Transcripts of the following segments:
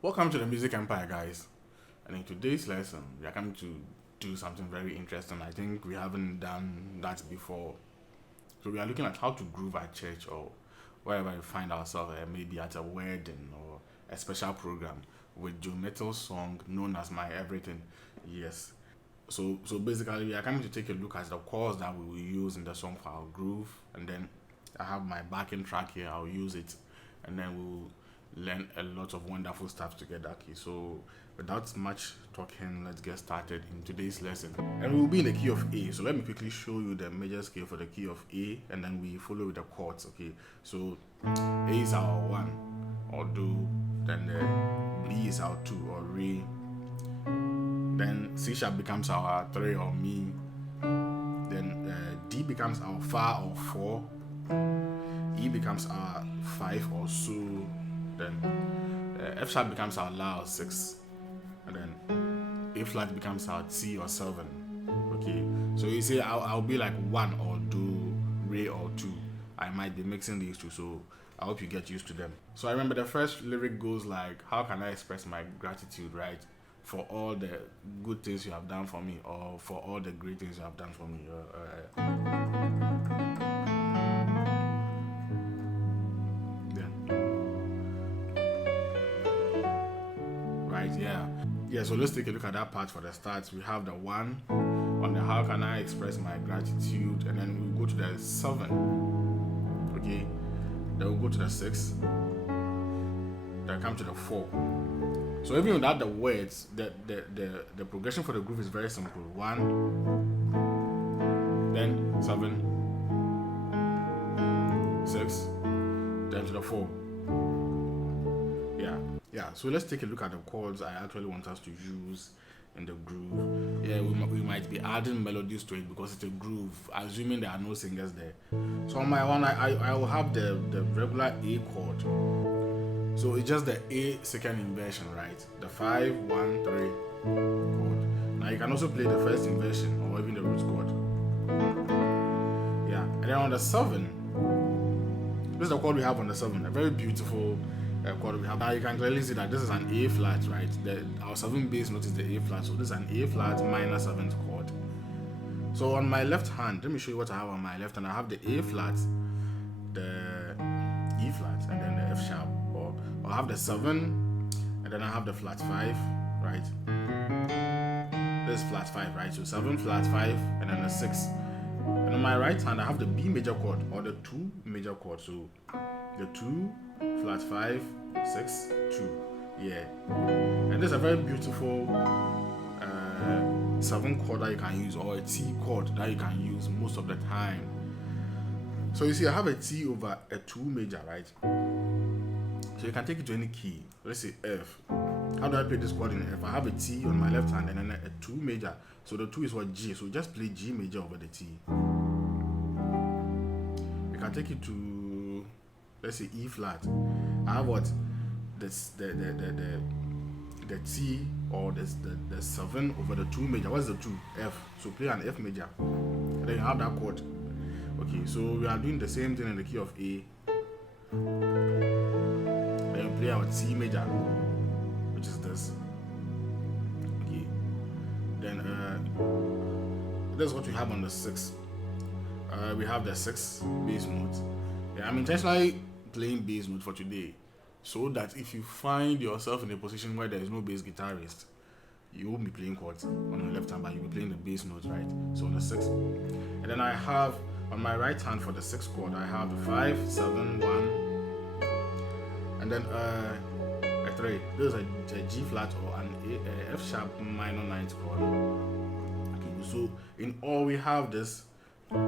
Welcome to the Music Empire, guys. And in today's lesson, we are coming to do something very interesting. I think we haven't done that before. So we are looking at how to groove at church or wherever we find ourselves, maybe at a wedding or a special program with Joe Mettle's song known as My Everything. Yes. So basically, we are coming to take a look at the chords that we will use in the song for our groove, and then I have my backing track here. I'll use it, and then we'll learn a lot of wonderful stuff together. Okay, so without much talking, let's get started in today's lesson. And we will be in the key of A. So let me quickly show you the major scale for the key of A, and then we follow with the chords. Okay, so A is our one or do, then the B is our two or re, then C sharp becomes our three or mi, then D becomes our fa or four, E becomes our five or su, then F sharp becomes our la or six, and then A flat becomes our T or seven. Okay, so you see I'll be like one or do, re or two. I might be mixing these two, so I hope you get used to them. So I remember the first lyric goes like, how can I express my gratitude, right? For all the good things you have done for me, or for all the great things you have done for me. Right, yeah. So let's take a look at that part for the start. We have the one on the how can I express my gratitude, and then we go to the seven. Okay, then we'll go to the six, then come to the four. So even without the words, the progression for the groove is very simple. One, then seven, six, then to the four. Yeah. So let's take a look at the chords I actually want us to use in the groove. Yeah, we might be adding melodies to it because it's a groove, assuming there are no singers there. So on my one, I will have the regular A chord. So it's just the A second inversion, right? The 5, 1, 3 chord. Now you can also play the first inversion or even the root chord. Yeah, and then on the 7, this is the chord we have on the 7, a very beautiful chord we have. Now you can clearly see that this is an A flat, right? Our 7 bass note is the A flat, so this is an A flat minor 7th chord. So on my left hand, let me show you what I have on my left hand. I have the A flat, the E flat, and then the F sharp. I have the 7, and then I have the flat 5, right? This is flat 5, right? So 7, flat 5, and then the 6. And on my right hand, I have the B major chord, or the 2 major chord. So the 2, flat 5, 6, 2. Yeah. And this is a very beautiful 7 chord that you can use, or a T chord that you can use most of the time. So you see, I have a T over a 2 major, right? So you can take it to any key. Let's say F. How do I play this chord in F? I have a T on my left hand and then a 2 major. So the 2 is what G. So just play G major over the T. You can take it to, let's say, E flat. I have what? The T or the 7 over the 2 major. What's the 2? F. So play an F major. And then you have that chord. Okay, so we are doing the same thing in the key of A. Play our C major, which is this. Okay. Then this is what we have on the 6. We have the 6 bass note. Yeah, I'm intentionally playing bass note for today, so that if you find yourself in a position where there is no bass guitarist, you won't be playing chords on your left hand, but you'll be playing the bass note, right? So on the 6. And then I have on my right hand for the 6 chord, I have the 5, 7, 1. And then a 3. This is a G flat or an F sharp minor 9th chord. Okay, so in all we have this. Okay,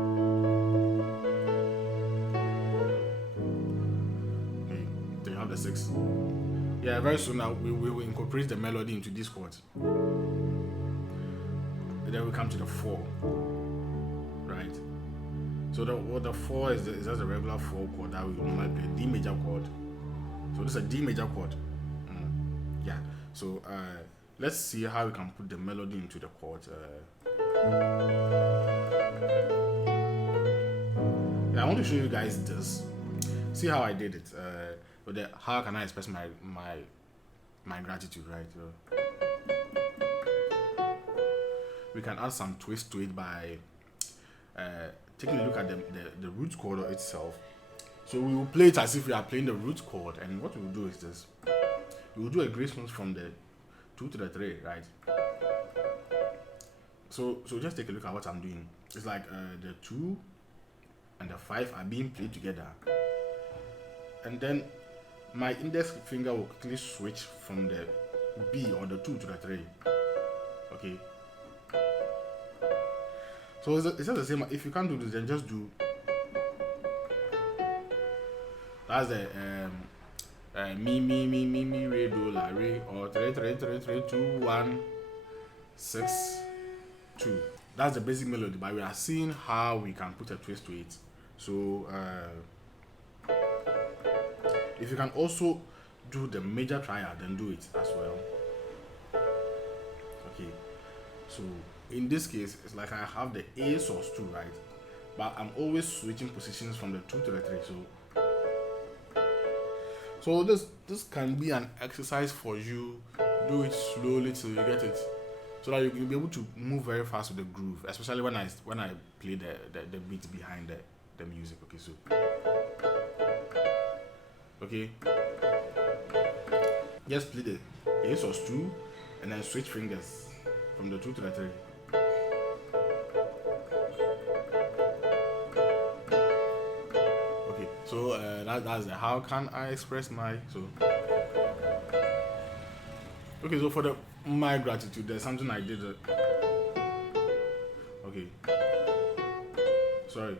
so you have the 6. Yeah, very soon now we will incorporate the melody into these chords. And then we come to the 4. Right. So the 4 is just a regular 4 chord that we normally play, D major chord. So this is a D major chord. Yeah. So let's see how we can put the melody into the chord. Yeah, I want to show you guys this. See how I did it. With the how can I express my my gratitude, right? So we can add some twist to it by taking a look at the root chord itself. So we will play it as if we are playing the root chord, and what we will do is this: we will do a grace note from the 2 to the 3, right? So just take a look at what I'm doing. It's like the 2 and the 5 are being played together, and then my index finger will quickly switch from the B or the 2 to the 3. Okay. So it's just the same. If you can't do this, then just do. That's the mi re do la re, or 3 3 3 3 2 1 6 2. That's the basic melody, but we are seeing how we can put a twist to it. So if you can also do the major triad, then do it as well. Okay. So in this case, it's like I have the A sus 2, right? But I'm always switching positions from the 2 to the 3. So this can be an exercise for you. Do it slowly till you get it, so that you'll be able to move very fast with the groove, especially when I play the beat behind the music. Okay, so okay, just play the A sus 2 and then switch fingers from the 2 to the 3. Okay, so that's the how can I express my okay, so for the my gratitude, there's something I did. Okay, sorry.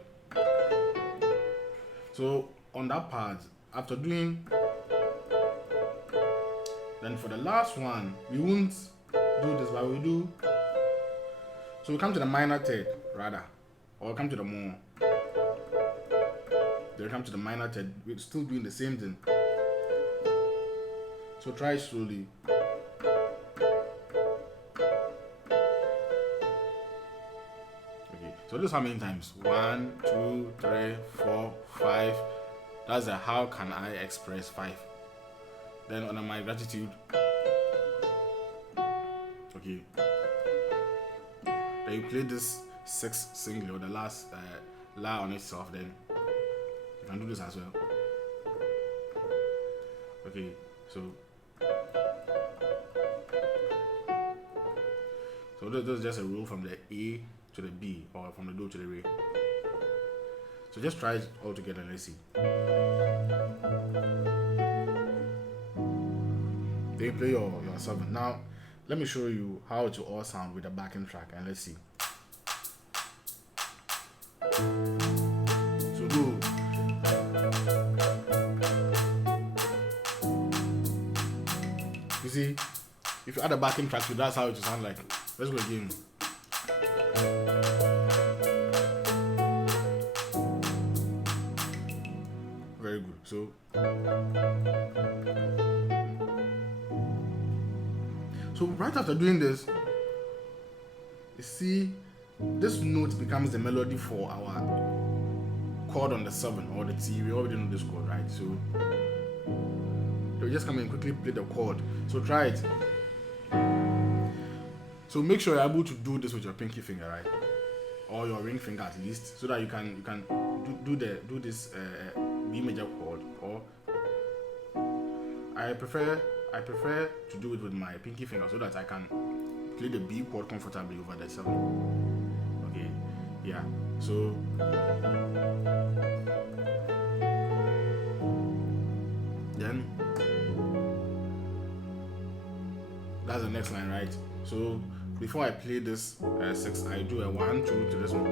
So on that part, after doing, then for the last one, we won't do this, but we'll do. So we come to the minor third, rather, or come to the more. Then we come to the minor third. We're still doing the same thing. So try slowly. Okay. So this is how many times? 1, 2, 3, 4, 5. That's the how can I express 5. Then on my gratitude. Okay. Then you play this 6 singly, or the last la on itself. Then you can do this as well. Okay. So this is just a rule from the A to the B, or from the do to the re. So just try it all together and let's see. Then you play your 7. Now let me show you how it will all sound with the backing track, and let's see. So do. You see, if you add a backing track to, that's how it will sound like. Let's go again. Very good. So right after doing this, you see, this note becomes the melody for our chord on the 7 or the T. We already know this chord, right? So you just come and quickly play the chord. So try it. So make sure you're able to do this with your pinky finger, right? Or your ring finger at least, so that you can do this B major chord. Or I prefer to do it with my pinky finger, so that I can play the B chord comfortably over the 7. Okay, yeah. So then that's the next line, right? So before I play this 6, I do a 1 2 to this one.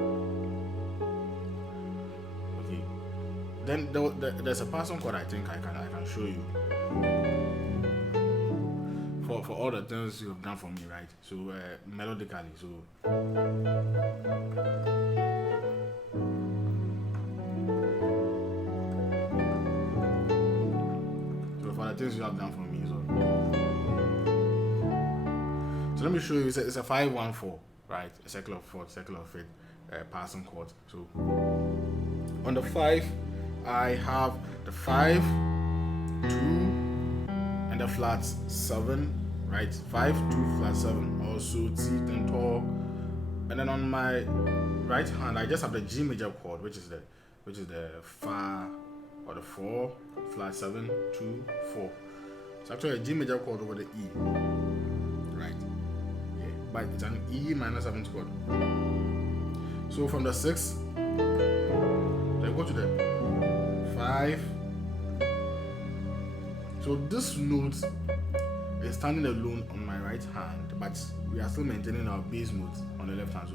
Okay. Then there's a passing chord I think I can show you for all the things you have done for me, right? So melodically. So for the things you have done for me, so let me show you. It's a 5-1-4, right? A circle of 4th, circle of 5th, passing chord. So on the 5, I have the 5, 2, and the the flat 7, right? 5, 2, flat 7, also C, then tall. And then on my right hand, I just have the G major chord, which is the fa or the 4, flat 7, 2, 4. It's actually a G major chord over the E, right? Yeah, but it's an E minor 7th chord. So from the 6, then go to the 5. So this note is standing alone on my right hand, but we are still maintaining our bass note on the left hand.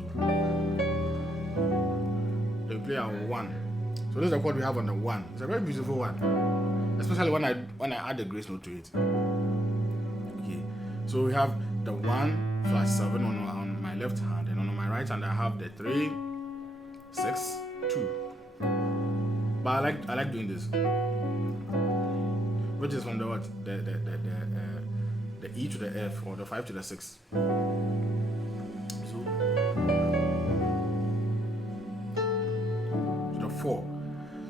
So we play our 1. So this is the chord we have on the 1. It's a very beautiful one, especially when I add the grace note to it. Okay, so we have the 1 flat 7 on my left hand, and on my right hand I have the 3, 6, 2. But I like doing this, which is from the what? The E to the F, or the 5 to the 6. So to the 4.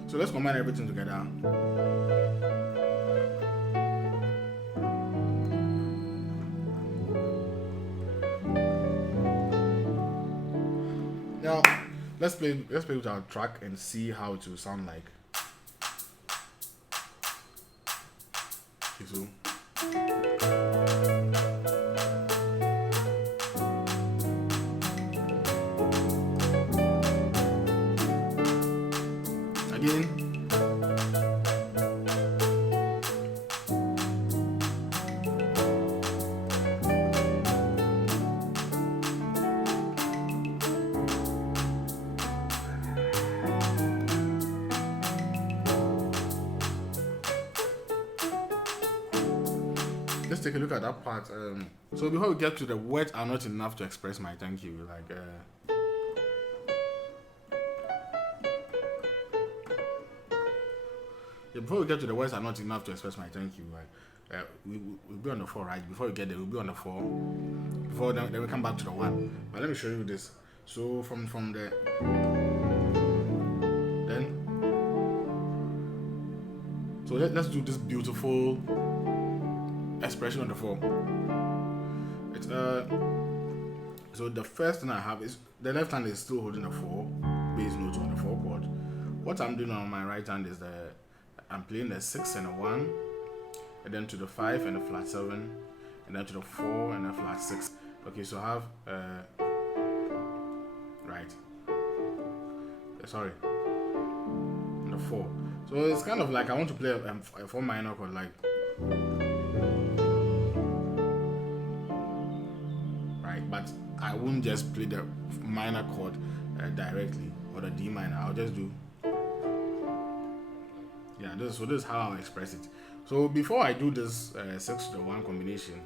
So let's combine everything together. Now let's play with our track and see how it will sound like. Okay, so again. Let's take a look at that part. So before we get to the words are not enough to express my thank you, before we get to the words are not enough to express my thank you, we'll be on the 4, right? Before we get there, we'll be on the 4. Before then we come back to the 1. But let me show you this. So from the then, so let's do this beautiful expression on the 4. It's so the first thing I have is the left hand is still holding the 4 bass notes on the 4 chord. What I'm doing on my right hand is I'm playing the 6 and a 1, and then to the 5 and a flat 7, and then to the 4 and a flat 6. Okay, so I have the 4. So it's kind of like I want to play a 4 minor chord, like, right? But I won't just play the minor chord directly, or the D minor. I'll just do. Yeah, this is how I'll express it. So before I do this 6 to the 1 combination,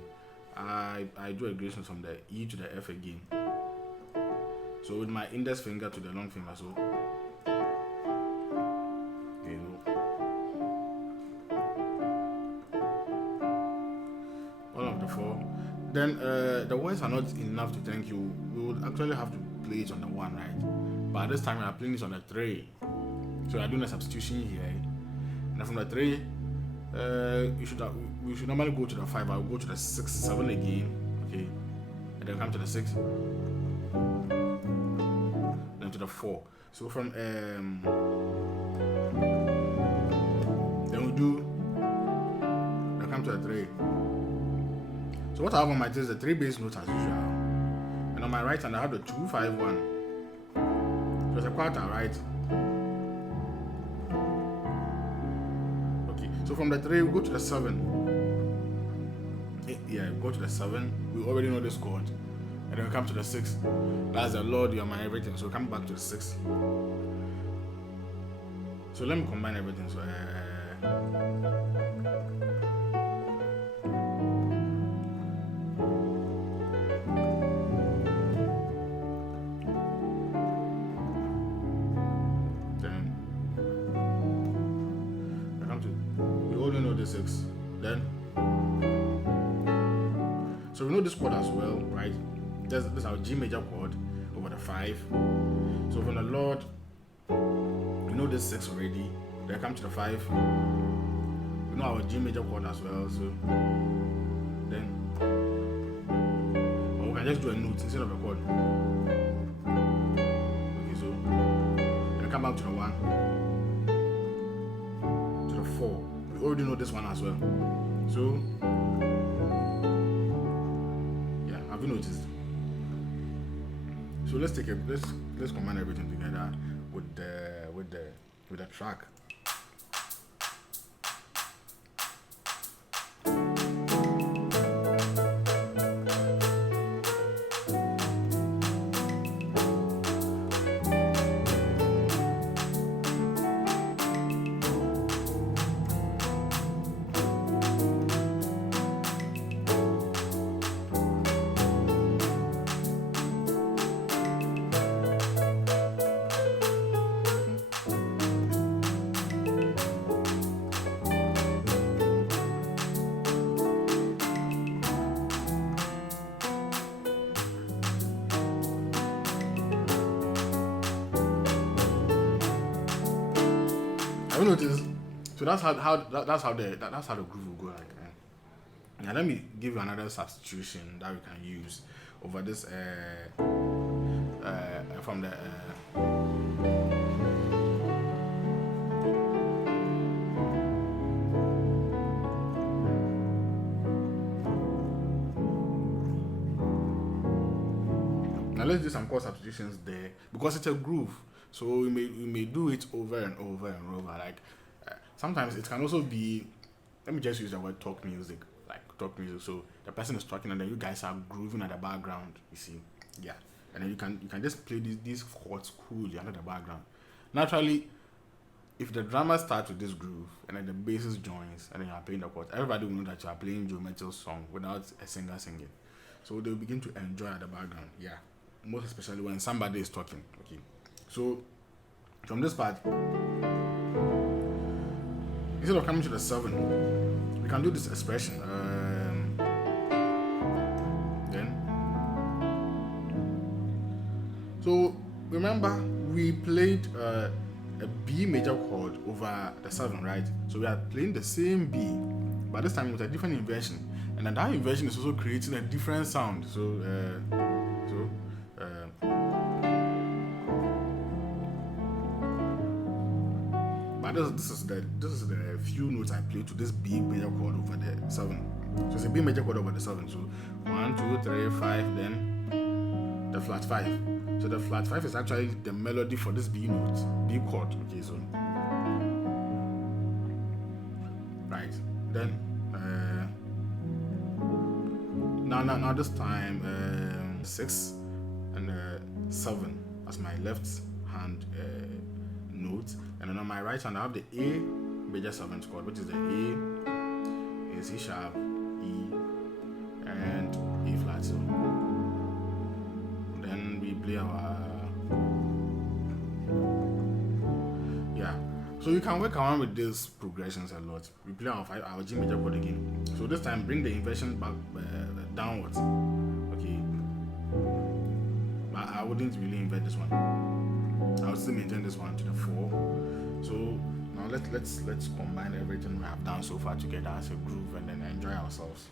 I do a gradation from the E to the F again. So with my index finger to the long finger, so all of the 4. Then the words are not enough to thank you. We would actually have to play it on the 1, right? But this time we are playing it on the 3. So we are doing a substitution here. And from the 3, we should normally go to the 5. I'll go to the 6, 7 again, okay, and then come to the 6, then to the 4. So from then come to the 3. So what I have on my 3 is the 3 bass notes as usual, and on my right hand I have the 2, 5, 1. So it's a quarter, right? So from the 3, we go to the 7. Yeah, go to the 7. We already know this chord. And then we come to the 6. That's the Lord, you are my everything. So we come back to the 6. So let me combine everything. So the 6. Then so we know this chord as well, right? This is our G major chord over the 5. So from the Lord, we know this 6 already. Then come to the 5. We know our G major chord as well, so then or we can just do a note instead of a chord. Okay, so then come back to the 1, to the 4. We already know this one as well. So yeah, have you noticed? So let's combine everything together with the track. Have you noticed? So that's how the groove will go like. Now let me give you another substitution that we can use over this from the now let's do some chord substitutions there because it's a groove. So we may do it over and over and over. Like sometimes it can also be. Let me just use the word talk music. Like talk music. So the person is talking and then you guys are grooving at the background. You see, yeah. And then you can just play these chords coolly under the background. Naturally, if the drummer starts with this groove and then the bassist joins and then you are playing the chords, everybody will know that you are playing Joe Mettle's song without a singer singing. So they will begin to enjoy at the background. Yeah, most especially when somebody is talking. Okay. So from this part, instead of coming to the 7, we can do this expression. Then, so remember we played a B major chord over the 7, right? So we are playing the same B, but this time with a different inversion, and then that inversion is also creating a different sound. So but this is the few notes I play to this B major chord over the 7. So it's a B major chord over the 7. So 1, 2, 3, 5, then the flat 5. So the flat 5 is actually the melody for this B note, B chord. Okay, so right then now this time 6 and 7 as my left hand note, and then on my right hand I have the A major 7th chord, which is the A, C sharp, E, and A flat. So then we play our So you can work around with these progressions a lot. We play our G major chord again. So this time bring the inversion back downwards. Okay. But I wouldn't really invert this one. I would still maintain this one to the 4. So now let's combine everything we have done so far together as a groove and then enjoy ourselves.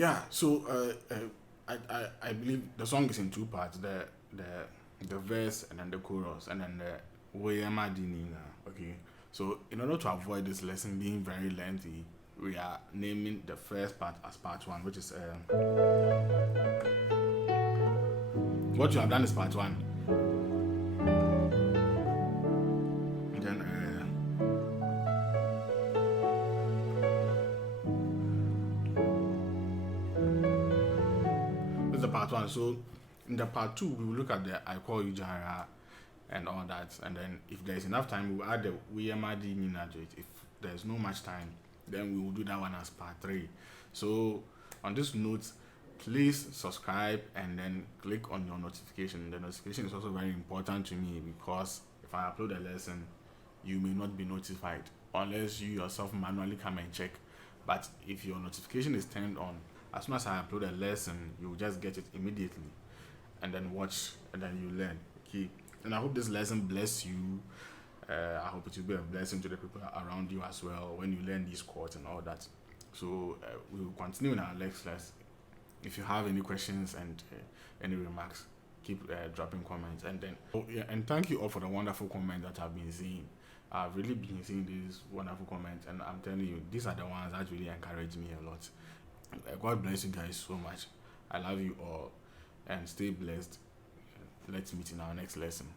Yeah, so I believe the song is in two parts: the verse and then the chorus, and then the Wayama Dinina. Okay, so in order to avoid this lesson being very lengthy, we are naming the first part as part one, which is what you have done is part one. And then this is the part one. So in the part two, we will look at the I Call You Jara and all that, and then if there's enough time, we'll add the Wayama Nina to it. If there's no much time, then we will do that one as part three. So on this note, please subscribe and then click on your notification. The notification is also very important to me because if I upload a lesson, you may not be notified unless you yourself manually come and check. But if your notification is turned on, as soon as I upload a lesson, you'll just get it immediately and then watch and then you learn. Okay. And I hope this lesson bless you. I hope it will be a blessing to the people around you as well when you learn these chords and all that. So we will continue in our next lesson. If you have any questions and any remarks, keep dropping comments. And then, and thank you all for the wonderful comments that I've been seeing. I've really been seeing these wonderful comments, and I'm telling you, these are the ones that really encourage me a lot. God bless you guys so much. I love you all, and stay blessed. Let's meet in our next lesson.